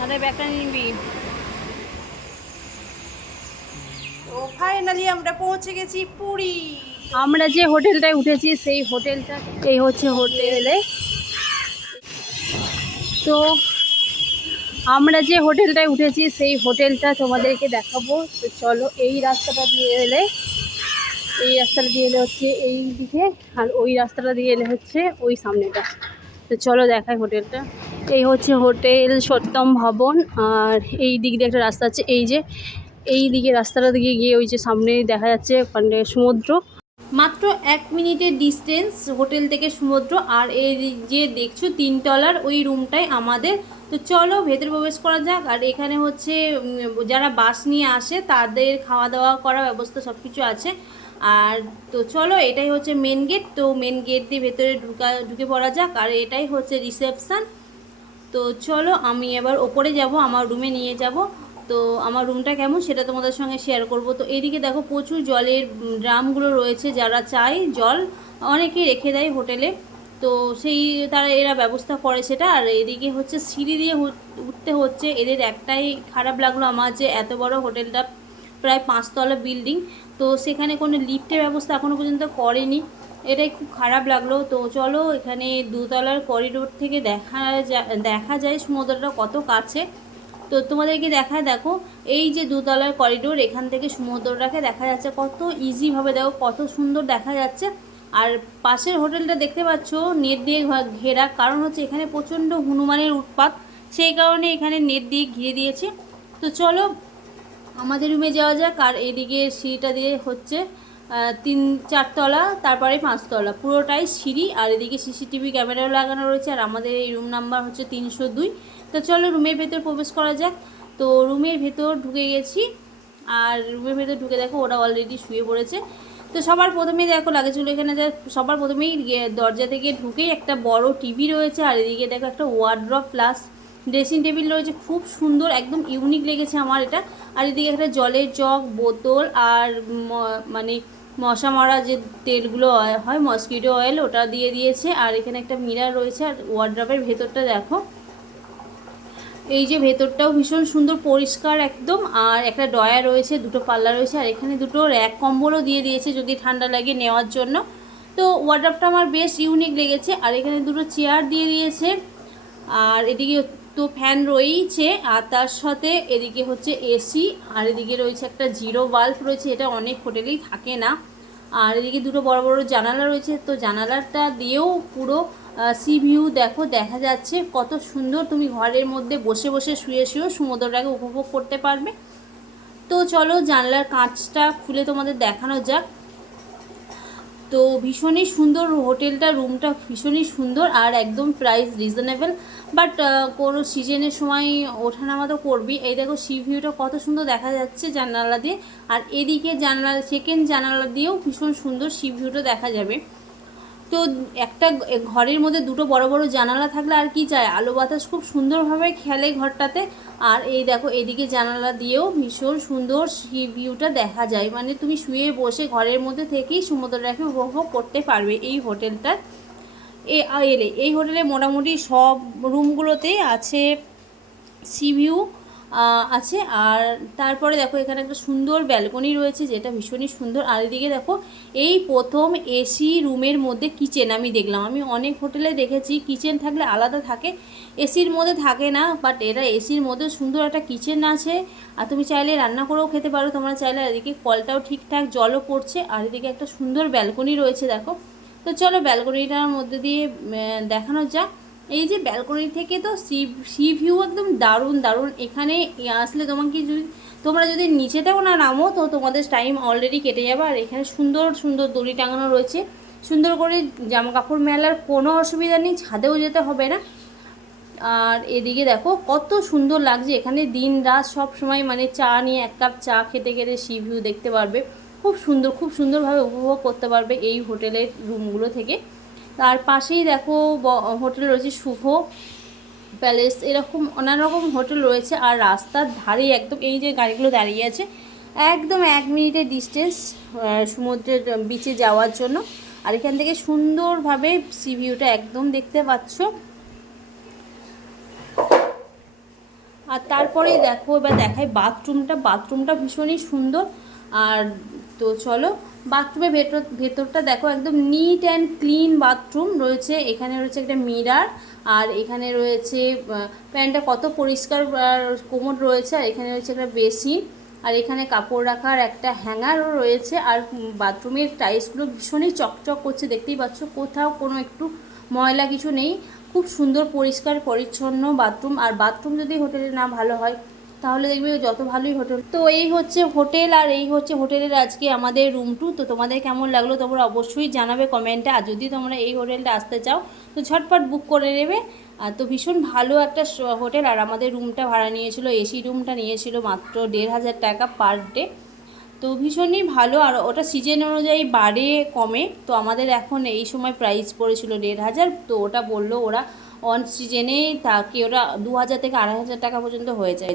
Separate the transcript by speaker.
Speaker 1: তাহলে ব্যাগটা নিবি। তো ফাইনালি আমরা পৌঁছে গেছি পুরী। আমরা যে হোটেলটায় উঠেছি সেই হোটেলটা এই হচ্ছে হোটেলে। তো আমরা যে হোটেলটায় উঠেছি সেই হোটেলটা তোমাদেরকে দেখাবো। তো চলো এই রাস্তাটা দিয়ে এলে এই রাস্তাটা দিয়ে এলে হচ্ছে এই দিকে আর ওই রাস্তাটা দিয়ে এলে হচ্ছে ওই সামনেটা। তো চলো দেখাই হোটেলটা। এই হচ্ছে হোটেল সত্যম ভবন, আর এই দিক দিয়ে একটা রাস্তা আছে। এই যে, এই দিকে রাস্তাটা দিকে গিয়ে ওই যে সামনে দেখা যাচ্ছে ওখানে সমুদ্র। মাত্র এক মিনিটের ডিস্টেন্স হোটেল থেকে সমুদ্র, আর এই যে দেখছ তিনতলার ওই রুমটাই আমাদের। তো চলো ভেতরে প্রবেশ করা যাক, আর এখানে হচ্ছে যারা বাস নিয়ে আসে তাদের খাওয়া দাওয়া করার ব্যবস্থা সব কিছু আছে। আর তো চলো, এটাই হচ্ছে মেন গেট তো মেন গেট দিয়ে ভেতরে ঢুকা, ঢুকে পড়া যাক। আর এটাই হচ্ছে রিসেপশান তো চলো আমি এবার ওপরে যাব, আমার রুমে নিয়ে যাব। তো আমার রুমটা কেমন সেটা তোমাদের সঙ্গে শেয়ার করব। তো এইদিকে দেখো প্রচুর জলের ড্রামগুলো রয়েছে যারা চায় জল, অনেকেই রেখে দেয় হোটেলে। তো সেই, তারা, এরা ব্যবস্থা করে সেটা। আর এদিকে হচ্ছে সিঁড়ি দিয়ে উঠতে হচ্ছে। এদের একটাই খারাপ লাগল আমার যে এত বড় হোটেলটা প্রায় পাঁচতলা বিল্ডিং। তো সেখানে কোনো লিফটের ব্যবস্থা এখনও পর্যন্ত করেনি। এটাই খুব খারাপ লাগল। তো চলো এখানে দুতলার করিডোর থেকে দেখা যা, দেখা যায় সমুদ্রটা কত কাছে। তো তোমাদেরকে দেখায় দেখো, এই যে দুতলার করিডোর এখান থেকে সমুদ্রটাকে দেখা যাচ্ছে কত ইজিভাবে দেখো কত সুন্দর দেখা যাচ্ছে। আর পাশের হোটেলটা দেখতে পাচ্ছ, নেট দিয়ে ঘেরা। কারণ হচ্ছে এখানে প্রচণ্ড হনুমানের উৎপাত। সেই কারণে এখানে নেট দিয়ে ঘিরে দিয়েছে। তো চলো, আমাদের রুমে যাওয়া যাক। আর এদিকে সিঁড়িটা দিয়ে হচ্ছে তিন, চারতলা, তারপরে পাঁচতলা। পুরোটাই সিঁড়ি, আর এদিকে সিসিটিভি ক্যামেরাও লাগানো রয়েছে, আর আমাদের এই রুম নাম্বার হচ্ছে তিনশো দুই। তো চলো রুমের ভেতর প্রবেশ করা যাক। তো রুমের ভেতর ঢুকে গেছি, আর রুমের ভেতর ঢুকে দেখো, ওরা অলরেডি শুয়ে পড়েছে। তো সবার প্রথমেই দেখো লাগেজগুলো এখানে যা, সবার প্রথমেই দরজা থেকে ঢুকেই একটা বড় টিভি রয়েছে, আর এদিকে দেখো একটা ওয়ার্ড্রপ প্লাস ড্রেসিং টেবিল রয়েছে। খুব সুন্দর, একদম ইউনিক লেগেছে আমার এটা। আর এদিকে একটা জলের জগ বোতল, আর মানে মশা মারা যে তেলগুলো হয়- মসকিটো অয়েল ওটা দিয়ে দিয়েছে। আর এখানে একটা মিরার রয়েছে, আর ওয়ার্ড্রপের ভেতরটা দেখো। এই যে ভেতরটাও ভীষণ সুন্দর, পরিষ্কার একদম। আর একটা ডয়া রয়েছে, দুটো পাল্লা রয়েছে, আর এখানে দুটো র্যাক কম্বলও দিয়ে দিয়েছে, যদি ঠান্ডা লাগে নেওয়ার জন্য। তো ওয়ার্ড্রপটা আমার বেশ ইউনিক লেগেছে। আর এখানে দুটো চেয়ার দিয়ে দিয়েছে। আর এদিকে তো ফ্যান রয়েইছে আর তার সাথে এদিকে হচ্ছে এসি আর এদিকে রয়েছে একটা জিরো বাল্ব রয়েছে, এটা অনেক হোটেলেই থাকে না। আর এদিকে দুটো বড় বড় জানালা রয়েছে, তো জানালাটা দিয়েও পুরো সি ভিউ দেখো, দেখা যাচ্ছে কত সুন্দর তুমি ঘরের মধ্যে বসে বসে শুয়ে শুয়েও সমুদ্রটাকে উপভোগ করতে পারবে। তো চলো জানলার কাঁচটা খুলে তোমাদের দেখানো যাক। তো ভীষণই সুন্দর হোটেলটা, রুমটা ভীষণই সুন্দর আর একদম প্রাইস রিজনেবল বাট কোনো সিজনের সময় ওঠা নামা তো করবি। এই দেখো সি ভিউটা কত সুন্দর দেখা যাচ্ছে জানালা দিয়ে। আর এদিকে জানালা সেকেন্ড জানালা দিয়েও ভীষণ সুন্দর সি ভিউটা দেখা যাবে। তো একটা ঘরের মধ্যে দুটো বড় বড় জানালা থাকলে আর কি চায় আলো বাতাস খুব সুন্দরভাবে খেলে ঘরটাতে। আর এই দেখো, এদিকে জানালা দিয়েও ভীষণ সুন্দর সি ভিউটা দেখা যায়। মানে তুমি শুয়ে বসে ঘরের মধ্যে থেকেই সমুদ্রটাকে উপভোগ করতে পারবে এই হোটেলটার। এ এলে, এই হোটেলে মোটামুটি সব রুমগুলোতেই আছে সি ভিউ আছে। আর তারপরে দেখো, এখানে একটা সুন্দর ব্যালকনি রয়েছে, যেটা ভীষণই সুন্দর। আর এদিকে দেখো, এই প্রথম এসি রুমের মধ্যে কিচেন আমি দেখলাম। আমি অনেক হোটেলে দেখেছি কিচেন থাকলে আলাদা থাকে। এসির মধ্যে থাকে না বাট এরা এসির মধ্যে সুন্দর একটা কিচেন আছে। আর তুমি চাইলে রান্না করেও খেতে পারো, তোমরা চাইলে এদিকে কলটাও ঠিকঠাক জলও পড়ছে। আর এদিকে একটা সুন্দর ব্যালকনি রয়েছে, দেখো। তো চলো ব্যালকনিটার মধ্যে দিয়ে দেখানো যাক। এই যে ব্যালকনি থেকে তো সি সি ভিউ একদম দারুণ দারুণ। এখানে আসলে তোমাকে যদি, তোমরা যদি নিচেতেও না নামো, তো তোমাদের টাইম অলরেডি কেটে যাবে। আর এখানে সুন্দর সুন্দর দড়ি টাঙানো রয়েছে। সুন্দর করে জামা কাপড় মেলার কোনো অসুবিধা নেই, ছাদেও যেতে হবে না। আর এদিকে দেখো, কত সুন্দর লাগছে। এখানে দিন রাত সব সময় মানে চা নিয়ে এক কাপ চা খেতে খেতে সি ভিউ দেখতে পারবে। খুব সুন্দর, খুব সুন্দরভাবে উপভোগ করতে পারবে এই হোটেলের রুমগুলো থেকে। তার পাশেই দেখো হোটেল রয়েছে শুভ প্যালেস। এরকম নানা রকম হোটেল রয়েছে আর রাস্তার ধারে একদম এই যে গাড়িগুলো দাঁড়িয়ে আছে, একদম এক মিনিটের ডিস্টেন্স সমুদ্রের বিচে যাওয়ার জন্য। আর এখান থেকে সুন্দরভাবে সি ভিউটা একদম দেখতে পাচ্ছ। আর তারপরেই দেখো, এবার দেখাই বাথরুমটা বাথরুমটা ভীষণই সুন্দর। আর তো চলো বাথরুমের ভেতর, ভেতরটা দেখো একদম নিট অ্যান্ড ক্লিন বাথরুম রয়েছে। এখানে রয়েছে একটা মিরার আর এখানে রয়েছে প্যান্টটা কত পরিষ্কার কোমর রয়েছে, আর এখানে রয়েছে একটা বেসিন আর এখানে কাপড় রাখার একটা হ্যাঙ্গারও রয়েছে, আর বাথরুমের টাইলসগুলো ভীষণই চকচক করছে, দেখতেই পাচ্ছ। কোথাও কোনো একটু ময়লা কিছু নেই। খুব সুন্দর, পরিষ্কার, পরিচ্ছন্ন বাথরুম আর বাথরুম যদি হোটেলে না ভালো হয় তাহলে দেখবে যত ভালোই হোটেল। তো এই হচ্ছে হোটেল আর এই হচ্ছে হোটেলের আজকে আমাদের রুম টু তো তোমাদের কেমন লাগল তোমরা অবশ্যই জানাবে কমেন্টে আর যদি তোমরা এই হোটেলটা আসতে চাও, তো ঝটপট বুক করে নেবে। আর তো ভীষণ ভালো একটা হোটেল। আর আমাদের রুমটা ভাড়া নিয়েছিল এসি রুমটা নিয়েছিল মাত্র দেড় হাজার টাকা পার ডে তো ভীষণই ভালো। আর ওটা সিজন অনুযায়ী বাড়ে, কমে। তো আমাদের এখন এই সময় প্রাইস পড়েছিল দেড় হাজার। তো ওটা বলল ওরা অন সিজনে তাকে ওরা দু হাজার থেকে আড়াই হাজার টাকা পর্যন্ত হয়ে যায়।